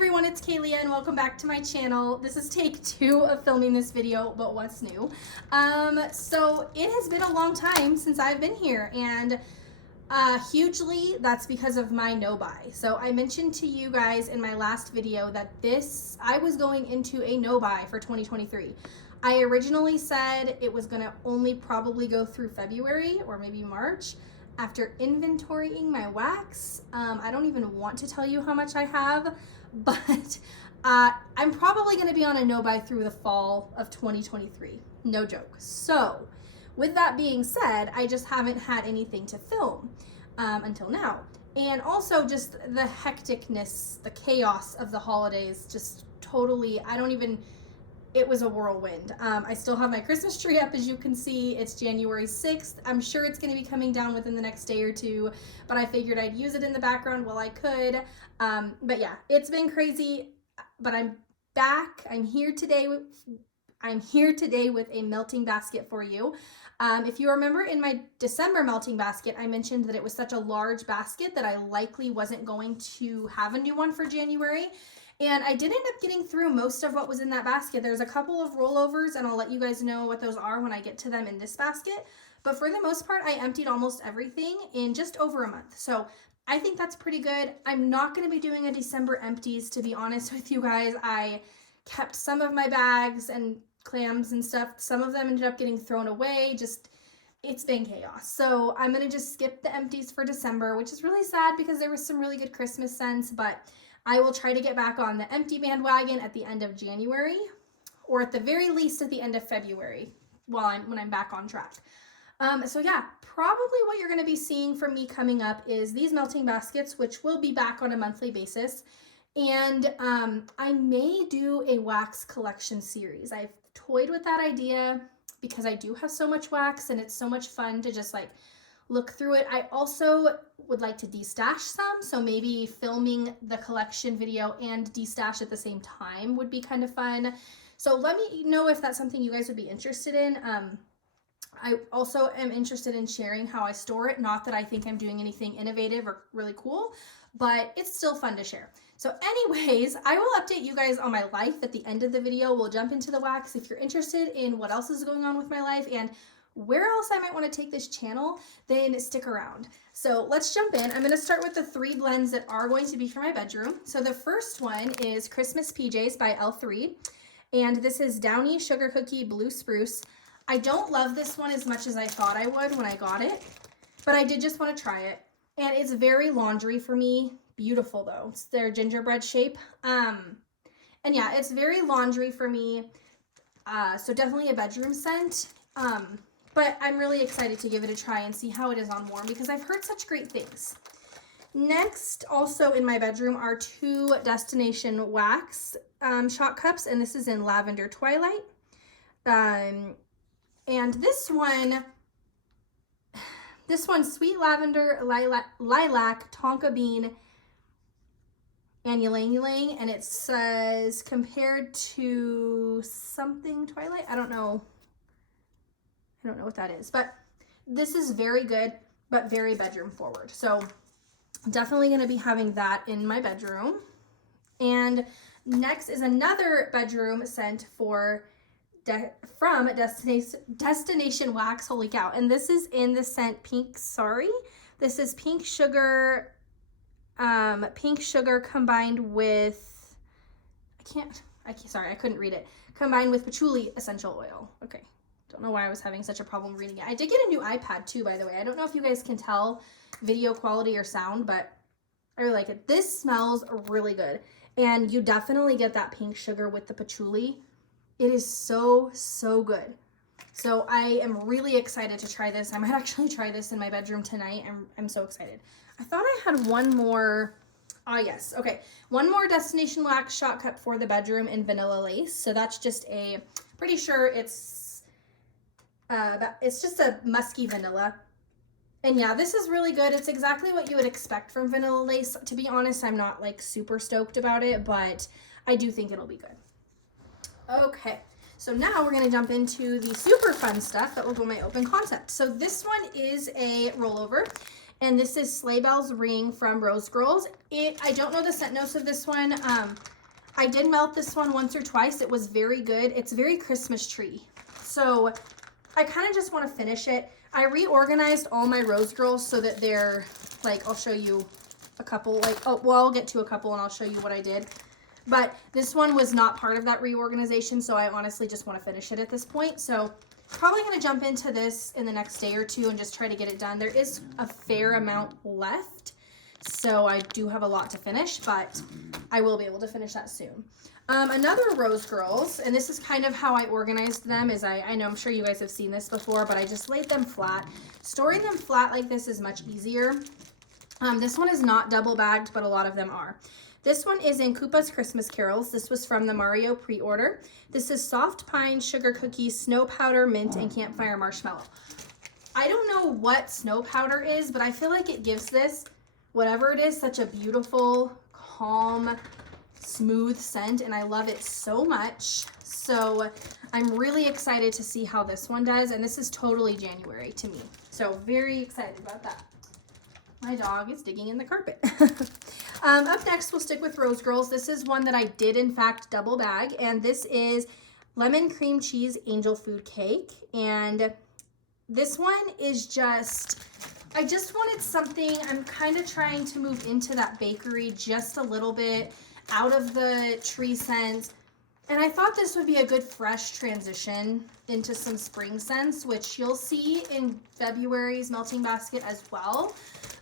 everyone, it's Kaylia and welcome back to my channel. This is take 2 of filming this video, but what's new? So it has been a long time since I've been here, and hugely that's because of my no-buy. So I mentioned to you guys in my last video that I was going into a no-buy for 2023. I originally said it was gonna only probably go through February or maybe March. After inventorying my wax, I don't even want to tell you how much I have, but I'm probably going to be on a no-buy through the fall of 2023. No joke. So with that being said, I just haven't had anything to film until now. And also just the hecticness, the chaos of the holidays, just totally, it was a whirlwind. I still have my Christmas tree up, as you can see. It's January 6th. I'm sure it's going to be coming down within the next day or two, but I figured I'd use it in the background while I could. But yeah, it's been crazy, but I'm back. I'm here today with a melting basket for you. If you remember in my December melting basket, I mentioned that it was such a large basket that I likely wasn't going to have a new one for January. And I did end up getting through most of what was in that basket. There's a couple of rollovers, and I'll let you guys know what those are when I get to them in this basket. But for the most part, I emptied almost everything in just over a month. So I think that's pretty good. I'm not going to be doing a December empties, to be honest with you guys. I kept some of my bags and clams and stuff. Some of them ended up getting thrown away. It's been chaos. So I'm going to just skip the empties for December, which is really sad because there was some really good Christmas scents, but I will try to get back on the empty bandwagon at the end of January, or at the very least at the end of February when I'm back on track. So yeah, probably what you're going to be seeing from me coming up is these melting baskets, which will be back on a monthly basis. And I may do a wax collection series. I've toyed with that idea because I do have so much wax and it's so much fun to just like look through it. I also would like to destash some, so maybe filming the collection video and destash at the same time would be kind of fun. So let me know if that's something you guys would be interested in. I also am interested in sharing how I store it. Not that I think I'm doing anything innovative or really cool, but it's still fun to share. So anyways, I will update you guys on my life at the end of the video. We'll jump into the wax. If you're interested in what else is going on with my life and where else I might want to take this channel, then stick around. So let's jump in. I'm going to start with the 3 blends that are going to be for my bedroom. So the first one is Christmas PJs by L3, and this is Downy Sugar Cookie Blue Spruce. I don't love this one as much as I thought I would when I got it, but I did just want to try it. And it's very laundry for me. Beautiful though. It's their gingerbread shape. And yeah, it's very laundry for me. So definitely a bedroom scent. But I'm really excited to give it a try and see how it is on warm because I've heard such great things. Next, also in my bedroom are 2 Destination Wax shot cups, and this is in Lavender Twilight. And this one, Sweet Lavender, Lilac, Tonka Bean, and Ylang Ylang, and it says compared to something Twilight. I don't know what that is, but this is very good, but very bedroom forward. So definitely going to be having that in my bedroom. And next is another bedroom scent from Destination Wax. Holy cow. And this is in the scent Pink Sorry. This is pink sugar combined with, I couldn't read it. Combined with patchouli essential oil. Okay. Don't know why I was having such a problem reading it. I did get a new iPad too, by the way. I don't know if you guys can tell video quality or sound, but I really like it. This smells really good. And you definitely get that pink sugar with the patchouli. It is so, so good. So I am really excited to try this. I might actually try this in my bedroom tonight. I'm so excited. I thought I had one more. Yes. Okay. One more Destination Wax shot cup for the bedroom in Vanilla Lace. So that's just pretty sure it's just a musky vanilla. And yeah, this is really good. It's exactly what you would expect from Vanilla Lace. To be honest, I'm not like super stoked about it, but I do think it'll be good. Okay, so now we're gonna jump into the super fun stuff that will go in my open concept. So this one is a rollover, And this is Sleigh Bells Ring from Rose Girls. I don't know the scent notes of this one. I did melt this one once or twice. It was very good. It's very Christmas tree. So I kind of just want to finish it. I reorganized all my Rose Girls so that they're like, I'll show you a couple, like, oh, well, I'll get to a couple and I'll show you what I did. But this one was not part of that reorganization, so I honestly just want to finish it at this point. So probably going to jump into this in the next day or two and just try to get it done. There is a fair amount left, so I do have a lot to finish, but I will be able to finish that soon. Another Rose Girls, and this is kind of how I organized them, is I know I'm sure you guys have seen this before, but I just laid them flat. Storing them flat like this is much easier. This one is not double bagged, but a lot of them are. This one is in Koopa's Christmas Carols. This was from the Mario pre-order. This is soft pine, sugar cookies, snow powder, mint, and campfire marshmallow. I don't know what snow powder is, but I feel like it gives this, whatever it is, such a beautiful, calm, smooth scent, and I love it so much. So I'm really excited to see how this one does, and this is totally January to me. So very excited about that. My dog is digging in the carpet. Up next, we'll stick with Rose Girls. This is one that I did, in fact, double bag, and this is Lemon Cream Cheese Angel Food Cake. And this one is just, I just wanted something, I'm kind of trying to move into that bakery just a little bit, out of the tree scent. And I thought this would be a good fresh transition into some spring scents, which you'll see in February's melting basket as well.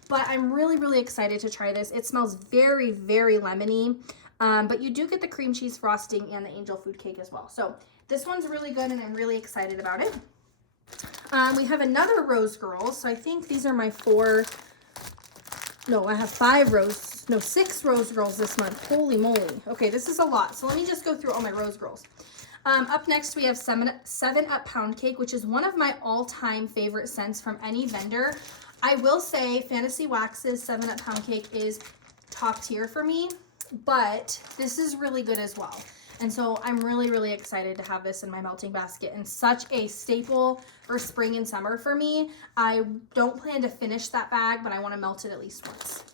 But I'm really, really excited to try this. It smells very, very lemony, but you do get the cream cheese frosting and the angel food cake as well. So this one's really good, and I'm really excited about it. We have another Rose Girls. So I think these are my I have 6 Rose Girls this month. Holy moly. Okay, this is a lot. So let me just go through all my Rose Girls. Up next, we have 7-Up Pound Cake, which is one of my all-time favorite scents from any vendor. I will say Fantasy Wax's 7-Up Pound Cake is top tier for me, but this is really good as well. And so I'm really, really excited to have this in my melting basket, and such a staple for spring and summer for me. I don't plan to finish that bag, but I want to melt it at least once.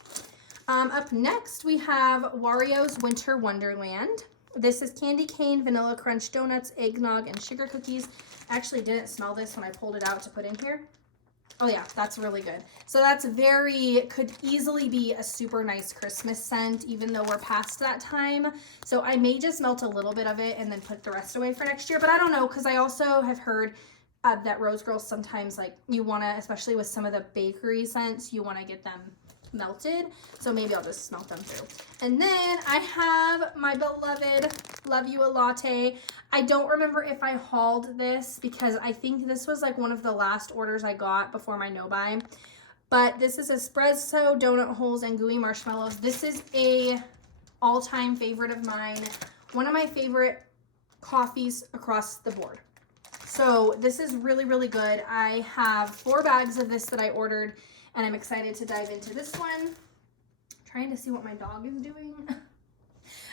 Up next, we have Wario's Winter Wonderland. This is candy cane, vanilla crunch donuts, eggnog, and sugar cookies. I actually didn't smell this when I pulled it out to put in here. Oh yeah, that's really good. So that's could easily be a super nice Christmas scent, even though we're past that time. So I may just melt a little bit of it and then put the rest away for next year, but I don't know, because I also have heard that Rose Girls sometimes, like, you want to, especially with some of the bakery scents, you want to get them melted. So maybe I'll just smelt them through. And then I have my beloved Love You a Latte. I don't remember if I hauled this, because I think this was like one of the last orders I got before my no-buy. But this is espresso, donut holes, and gooey marshmallows. This is a all-time favorite of mine. One of my favorite coffees across the board. So this is really, really good. I have 4 bags of this that I ordered, and I'm excited to dive into this one. Trying to see what my dog is doing.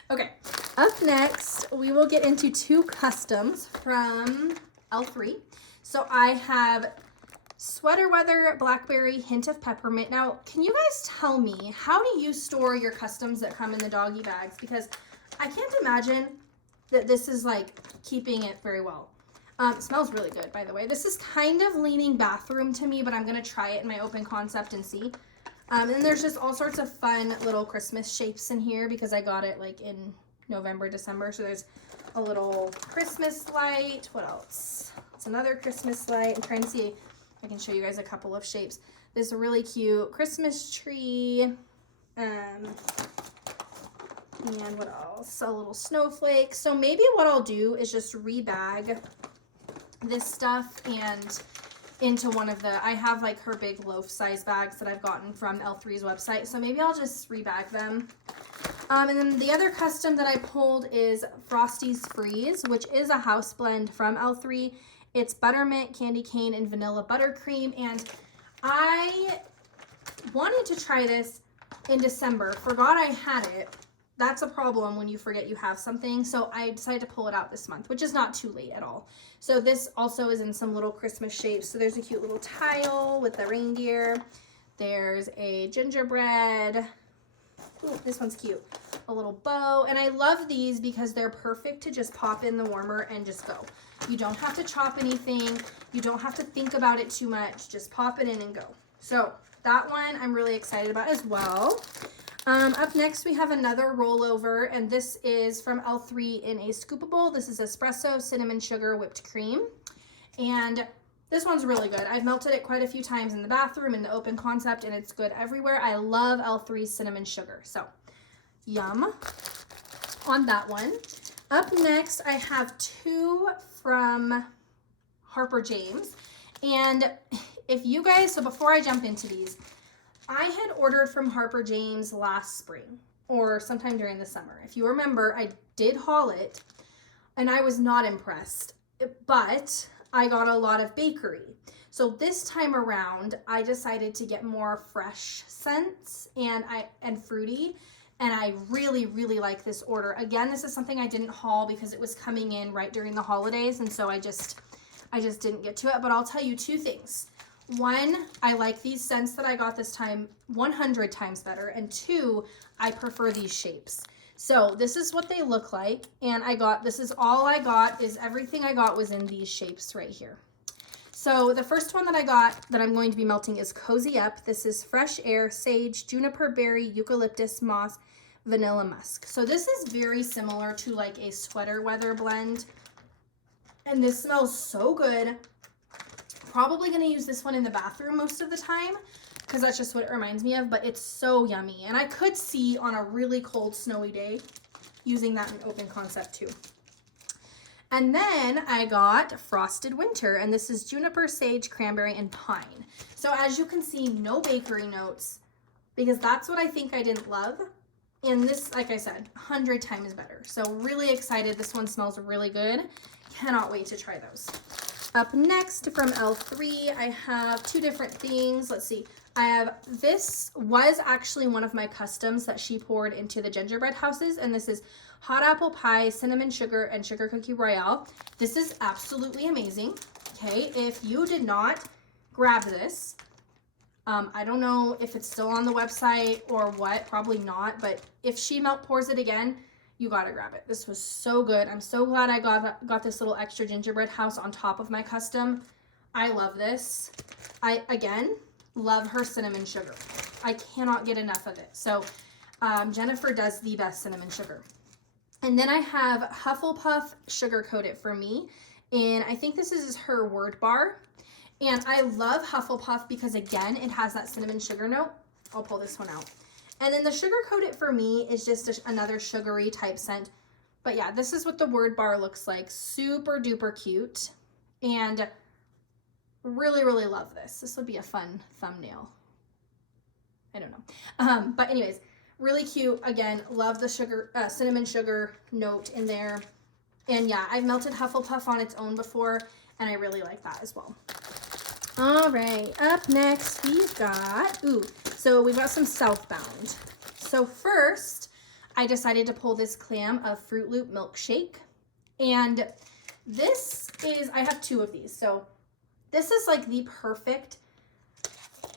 Okay, up next, we will get into 2 customs from L3. So I have Sweater Weather Blackberry Hint of Peppermint. Now, can you guys tell me, how do you store your customs that come in the doggy bags? Because I can't imagine that this is like keeping it very well. It smells really good, by the way. This is kind of leaning bathroom to me, but I'm going to try it in my open concept and see. And there's just all sorts of fun little Christmas shapes in here, because I got it like in November, December. So there's a little Christmas light. What else? It's another Christmas light. I'm trying to see if I can show you guys a couple of shapes. This really cute Christmas tree. And what else? A little snowflake. So maybe what I'll do is just rebag this stuff and into one of the, I have like her big loaf size bags that I've gotten from L3's website. So maybe I'll just rebag them. And then the other custom that I pulled is Frosty's Freeze, which is a house blend from L3. It's buttermint, candy cane, and vanilla buttercream. And I wanted to try this in December. Forgot I had it. That's a problem when you forget you have something. So I decided to pull it out this month, which is not too late at all. So this also is in some little Christmas shapes. So there's a cute little tile with the reindeer. There's a gingerbread. Ooh, this one's cute. A little bow. And I love these because they're perfect to just pop in the warmer and just go. You don't have to chop anything. You don't have to think about it too much. Just pop it in and go. So that one I'm really excited about as well. Up next, we have another rollover, and this is from L3 in a scoopable. This is espresso, cinnamon sugar, whipped cream. And this one's really good. I've melted it quite a few times in the bathroom in the open concept, and it's good everywhere. I love L3's cinnamon sugar. So, yum on that one. Up next, I have two from Harper James. And if you guys, so before I jump into these, I had ordered from Harper James last spring or sometime during the summer. If you remember, I did haul it and I was not impressed, but I got a lot of bakery. So this time around, I decided to get more fresh scents and fruity, and I really, really like this order. Again, this is something I didn't haul because it was coming in right during the holidays, and so I just didn't get to it, but I'll tell you two things. One, I like these scents that I got this time 100 times better, and two, I prefer these shapes. So this is what they look like, and this is all I got, is everything I got was in these shapes right here. So the first one that I got that I'm going to be melting is Cozy Up. This is fresh air, sage, juniper berry, eucalyptus moss, vanilla musk. So this is very similar to like a sweater weather blend, and this smells so good. Probably going to use this one in the bathroom most of the time because that's just what it reminds me of, but it's so yummy. And I could see on a really cold, snowy day using that in open concept too. And then I got Frosted Winter, and this is juniper, sage, cranberry, and pine. So as you can see, no bakery notes because that's what I think I didn't love. And this, like I said, 100 times better. So really excited. This one smells really good. Cannot wait to try those. Up next from L3, I have two different things. Let's see. This was actually one of my customs that she poured into the gingerbread houses, and this is hot apple pie, cinnamon sugar, and sugar cookie royale. This is absolutely amazing. Okay, if you did not grab this, I don't know if it's still on the website or what, probably not, but if she pours it again, you gotta grab it. This was so good. I'm so glad I got this little extra gingerbread house on top of my custom. I love this. I, again, love her cinnamon sugar. I cannot get enough of it. So Jennifer does the best cinnamon sugar. And then I have Hufflepuff Sugar Coat It For Me. And I think this is her word bar. And I love Hufflepuff because, again, it has that cinnamon sugar note. I'll pull this one out. And then the Sugar Coat It For Me is just another sugary type scent. But yeah, this is what the word bar looks like. Super duper cute. And really, really love this. This would be a fun thumbnail. I don't know. But anyways, really cute. Again, love the cinnamon sugar note in there. And yeah, I've melted Hufflepuff on its own before, and I really like that as well. All right, up next we've got, so we've got some Southbound. So first, I decided to pull this clam of Fruit Loop milkshake. And this is, I have two of these. So this is like the perfect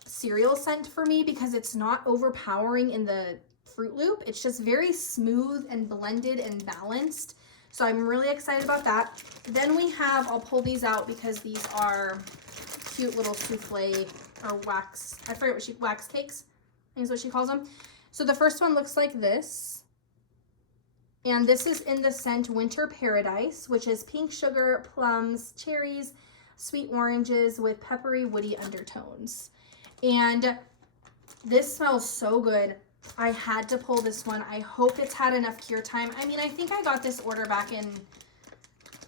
cereal scent for me because it's not overpowering in the Fruit Loop. It's just very smooth and blended and balanced. So I'm really excited about that. Then we have, I'll pull these out because these are cute little souffle or wax, I forget what wax cakes, I think is what she calls them. So the first one looks like this. And this is in the scent Winter Paradise, which is pink sugar, plums, cherries, sweet oranges with peppery, woody undertones. And this smells so good. I had to pull this one. I hope it's had enough cure time. I mean, I think I got this order back in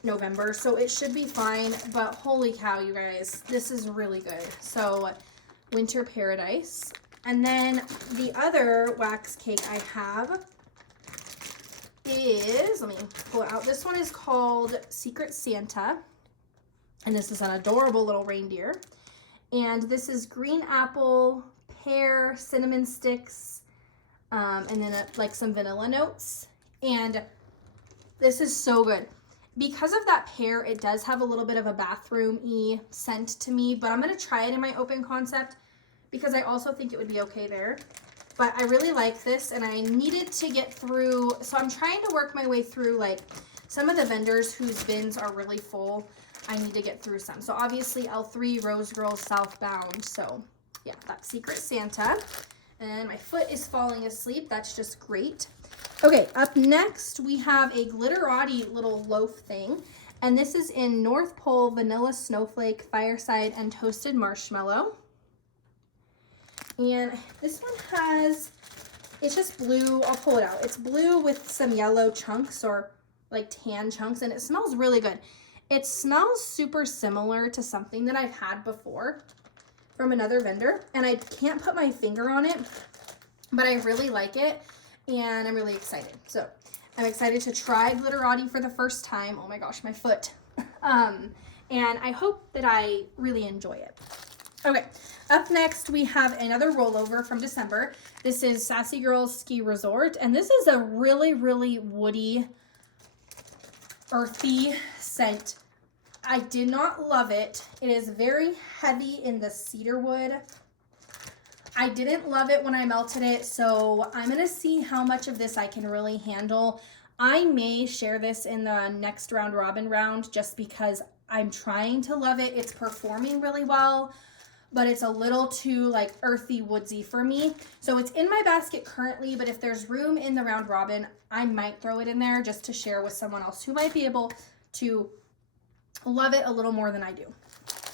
November, so it should be fine, but holy cow, you guys, this is really good. So Winter Paradise. And then the other wax cake I have is, let me pull it out. This one is called Secret Santa, and this is an adorable little reindeer. And this is green apple, pear, cinnamon sticks, and then like some vanilla notes. And this is so good. Because of that pear, it does have a little bit of a bathroom-y scent to me, but I'm going to try it in my open concept because I also think it would be okay there. But I really like this, and I needed to get through, so I'm trying to work my way through like some of the vendors whose bins are really full. I need to get through some. So obviously L3, Rose Girls, Southbound. So yeah, that's Secret Santa. And my foot is falling asleep. That's just great. Okay, up next we have a Glitterati little loaf thing. And this is in North Pole, Vanilla Snowflake, Fireside, and Toasted Marshmallow. And this one has, it's just blue. I'll pull it out. It's blue with some yellow chunks or like tan chunks, and it smells really good. It smells super similar to something that I've had before from another vendor, and I can't put my finger on it, but I really like it, and I'm really excited. So I'm excited to try Glitterati for the first time. Oh my gosh, my foot. And I hope that I really enjoy it. Okay, up next we have another rollover from December. This is Sassy Girls Ski Resort, and this is a really, really woody, earthy scent. I did not love it. It is very heavy in the cedar wood. I didn't love it when I melted it, so I'm gonna see how much of this I can really handle. I may share this in the next round robin round just because I'm trying to love it. It's performing really well, but it's a little too like earthy woodsy for me. So it's in my basket currently, but if there's room in the round robin, I might throw it in there just to share with someone else who might be able to love it a little more than I do.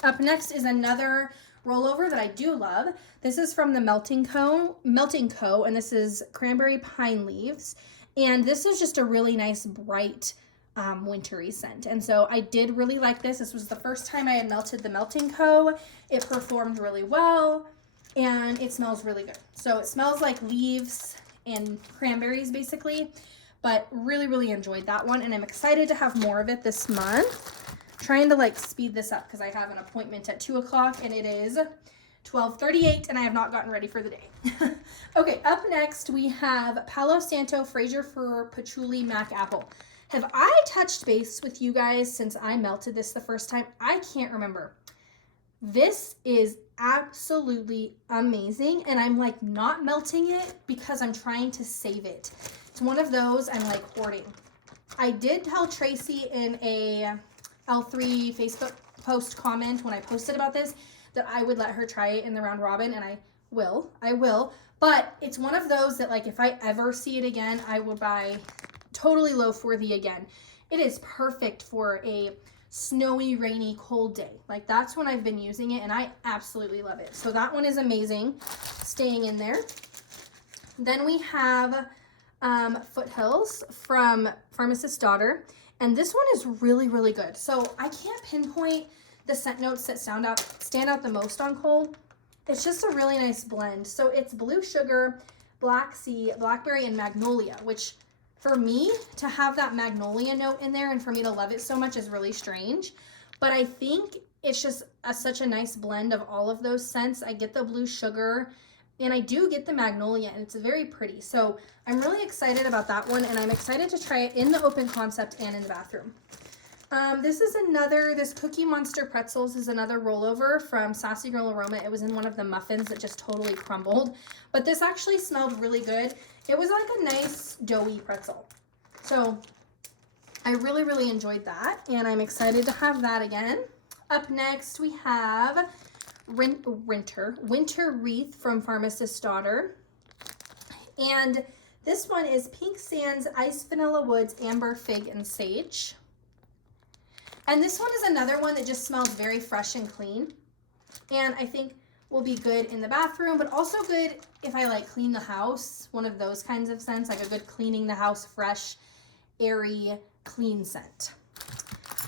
Up next is another rollover that I do love. This is from the Melting Co, and this is Cranberry Pine Leaves. And this is just a really nice, bright, wintry scent. And so I did really like this. This was the first time I had melted the Melting Co. It performed really well, and it smells really good. So it smells like leaves and cranberries basically, but really, really enjoyed that one. And I'm excited to have more of it this month. Trying to like speed this up because I have an appointment at 2 o'clock and it is 12:38 and I have not gotten ready for the day. Okay, up next we have Palo Santo Fraser Fir Patchouli Mac Apple. Have I touched base with you guys since I melted this the first time? I can't remember. This is absolutely amazing, and I'm like not melting it because I'm trying to save it. It's one of those I'm like hoarding. I did tell Tracy in a L3 Facebook post comment when I posted about this that I would let her try it in the round robin, and I will, but it's one of those that like if I ever see it again, I will buy totally loaf worthy again. It is perfect for a snowy, rainy, cold day. Like that's when I've been using it, and I absolutely love it. So that one is amazing, staying in there. Then we have Foothills from Pharmacist's Daughter. And this one is really, really good. So I can't pinpoint the scent notes that stand out the most on cold. It's just a really nice blend. So it's blue sugar, black sea, blackberry, and magnolia, which for me to have that magnolia note in there and for me to love it so much is really strange. But I think it's just such a nice blend of all of those scents. I get the blue sugar and I do get the magnolia, and it's very pretty. So I'm really excited about that one, and I'm excited to try it in the open concept and in the bathroom. This Cookie Monster Pretzels is another rollover from Sassy Girl Aroma. It was in one of the muffins that just totally crumbled, but this actually smelled really good. It was like a nice doughy pretzel. So I really, really enjoyed that, and I'm excited to have that again. Up next, we have Winter Wreath from Pharmacist's Daughter. And this one is Pink Sands Ice Vanilla Woods Amber Fig and Sage. And this one is another one that just smells very fresh and clean, and I think will be good in the bathroom, but also good if I like clean the house. One of those kinds of scents, like a good cleaning the house, fresh, airy, clean scent.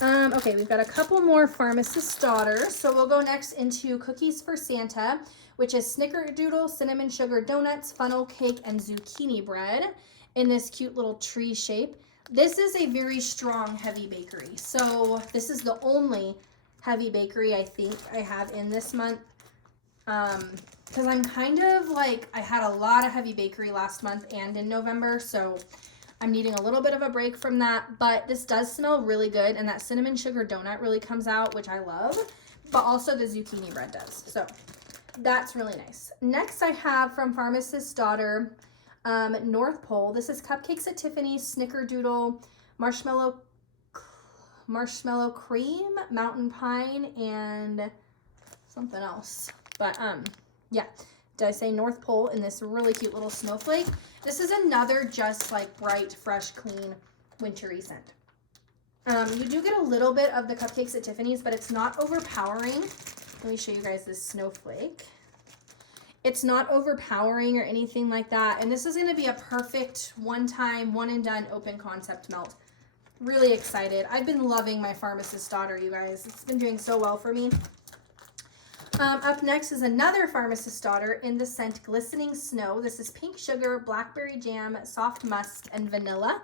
Okay, we've got a couple more Pharmacist's Daughter. So we'll go next into Cookies for Santa, which is Snickerdoodle, Cinnamon Sugar Donuts, Funnel Cake, and Zucchini Bread in this cute little tree shape. This is a very strong heavy bakery. So this is the only heavy bakery I think I have in this month. Because I'm kind of like, I had a lot of heavy bakery last month and in November, so I'm needing a little bit of a break from that, but this does smell really good, and that cinnamon sugar donut really comes out, which I love, but also the zucchini bread does. So that's really nice. Next I have from Pharmacist's Daughter, North Pole. This is Cupcakes at Tiffany's, Snickerdoodle, Marshmallow Cream, Mountain Pine, and something else. But yeah, did I say North Pole in this really cute little snowflake? This is another just like bright, fresh, clean, wintry scent. You do get a little bit of the Cupcakes at Tiffany's, but it's not overpowering. Let me show you guys this snowflake. It's not overpowering or anything like that. And this is going to be a perfect one-time, one-and-done open concept melt. Really excited. I've been loving my Pharmacist's Daughter, you guys. It's been doing so well for me. Up next is another Pharmacist's Daughter in the scent Glistening Snow. This is pink sugar, blackberry jam, soft musk, and vanilla.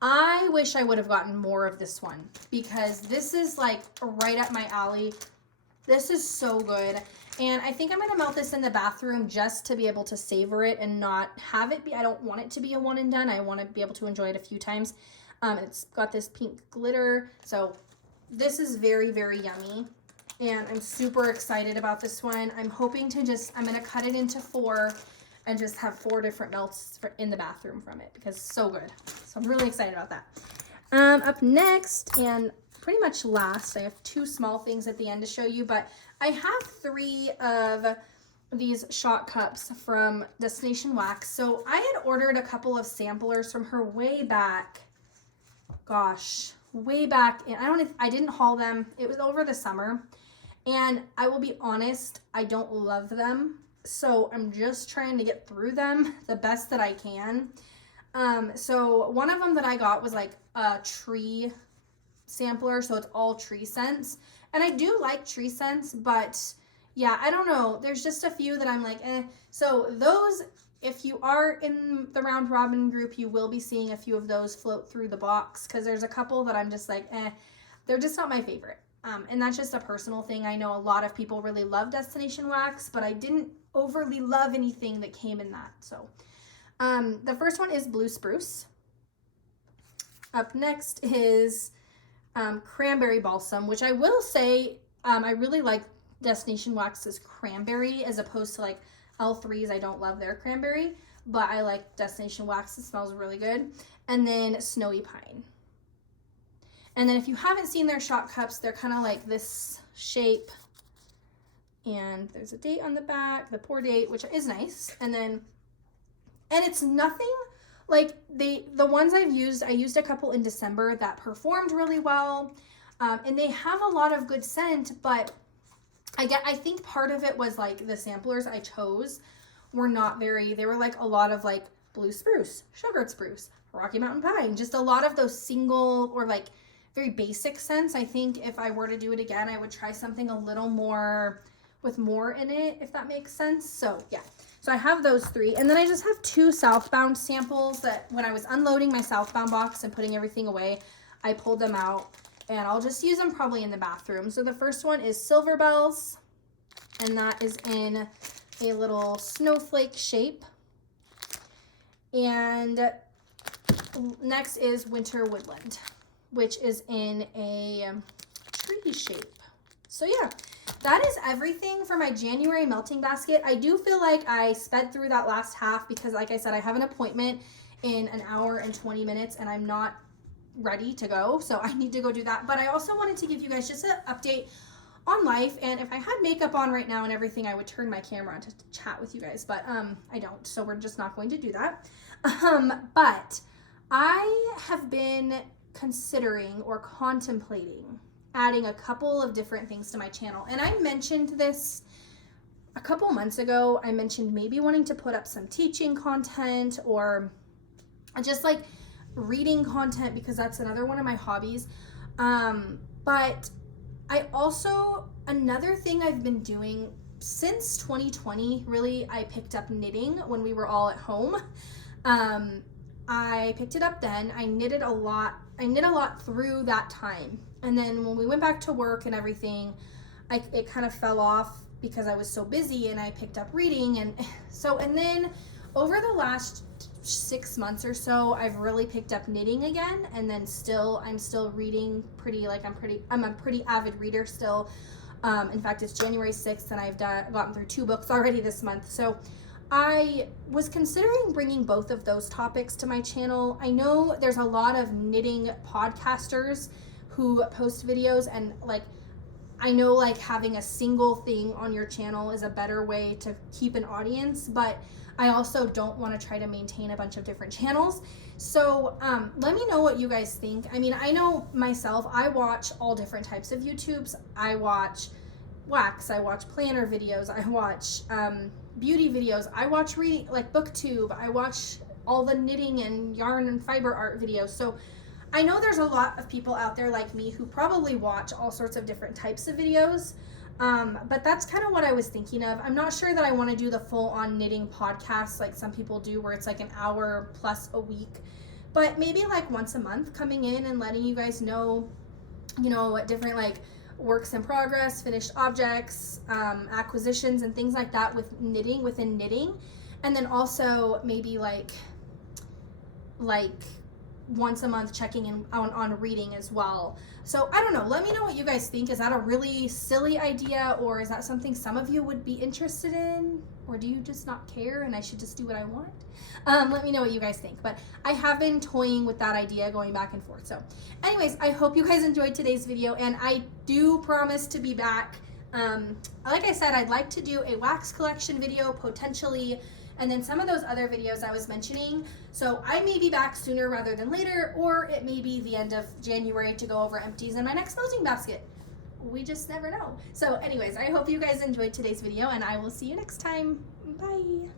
I wish I would have gotten more of this one because this is like right up my alley. This is so good. And I think I'm going to melt this in the bathroom just to be able to savor it and not have it be, I don't want it to be a one and done. I want to be able to enjoy it a few times. It's got this pink glitter. So this is very, very yummy. And I'm super excited about this one. I'm hoping to I'm going to cut it into 4 and just have 4 different melts in the bathroom from it because it's so good. So I'm really excited about that. Up next and pretty much last, I have 2 small things at the end to show you, but I have 3 of these shot cups from Destination Wax. So I had ordered a couple of samplers from her way back. Gosh, way back. And I didn't haul them. It was over the summer. And I will be honest, I don't love them. So I'm just trying to get through them the best that I can. So one of them that I got was like a tree sampler. So it's all tree scents. And I do like tree scents, but yeah, I don't know. There's just a few that I'm like, eh. So those, if you are in the Round Robin group, you will be seeing a few of those float through the box because there's a couple that I'm just like, eh, they're just not my favorite. And that's just a personal thing. I know a lot of people really love Destination Wax, but I didn't overly love anything that came in that. So the first one is Blue Spruce. Up next is Cranberry Balsam, which I will say I really like Destination Wax's cranberry as opposed to like L3's. I don't love their cranberry, but I like Destination Wax. It smells really good. And then Snowy Pine. And then if you haven't seen their shot cups, they're kind of like this shape. And there's a date on the back, the pour date, which is nice. And it's nothing like the ones I've used. I used a couple in December that performed really well. And they have a lot of good scent, but I think part of it was like the samplers I chose were not very, they were like a lot of like Blue Spruce, Sugared Spruce, Rocky Mountain Pine, just a lot of those single or like very basic scents. I think if I were to do it again, I would try something a little more with more in it, if that makes sense. So yeah, so I have those 3. And then I just have 2 Southbound samples that when I was unloading my Southbound box and putting everything away, I pulled them out and I'll just use them probably in the bathroom. So the first one is Silver Bells, and that is in a little snowflake shape. And next is Winter Woodland, which is in a tree shape. So yeah, that is everything for my January melting basket. I do feel like I sped through that last half because like I said, I have an appointment in an hour and 20 minutes and I'm not ready to go. So I need to go do that. But I also wanted to give you guys just an update on life. And if I had makeup on right now and everything, I would turn my camera on to chat with you guys, but I don't. So we're just not going to do that. But I have been considering or contemplating adding a couple of different things to my channel. And I mentioned this a couple months ago. I mentioned maybe wanting to put up some teaching content or just like reading content because that's another one of my hobbies. But I also, another thing I've been doing since 2020, really, I picked up knitting when we were all at home. I picked it up then. I knit a lot through that time. And then when we went back to work and everything, it kind of fell off because I was so busy and I picked up reading. And then over the last 6 months or so, I've really picked up knitting again. And then I'm still reading I'm a pretty avid reader still. In fact, it's January 6th, and I've gotten through 2 books already this month. So I was considering bringing both of those topics to my channel. I know there's a lot of knitting podcasters who post videos, and like, I know like having a single thing on your channel is a better way to keep an audience, but I also don't want to try to maintain a bunch of different channels. So let me know what you guys think. I mean, I know myself, I watch all different types of YouTubes. I watch wax, I watch planner videos, I watch beauty videos, I watch reading, like booktube, I watch all the knitting and yarn and fiber art videos. So I know there's a lot of people out there like me who probably watch all sorts of different types of videos, but that's kind of what I was thinking of. I'm not sure that I want to do the full-on knitting podcast like some people do, where it's like an hour plus a week, but maybe like once a month coming in and letting you guys know, what different like works in progress, finished objects, acquisitions and things like that within knitting, and then also maybe like once a month checking in on reading as well. So I don't know, let me know what you guys think. Is that a really silly idea, or is that something some of you would be interested in, or do you just not care and I should just do what I want? Let me know what you guys think, but I have been toying with that idea, going back and forth. So anyways, I hope you guys enjoyed today's video, and I do promise to be back. Like I said, I'd like to do a wax collection video potentially, and then some of those other videos I was mentioning. So I may be back sooner rather than later, or it may be the end of January to go over empties in my next closing basket. We just never know. So anyways, I hope you guys enjoyed today's video, and I will see you next time. Bye.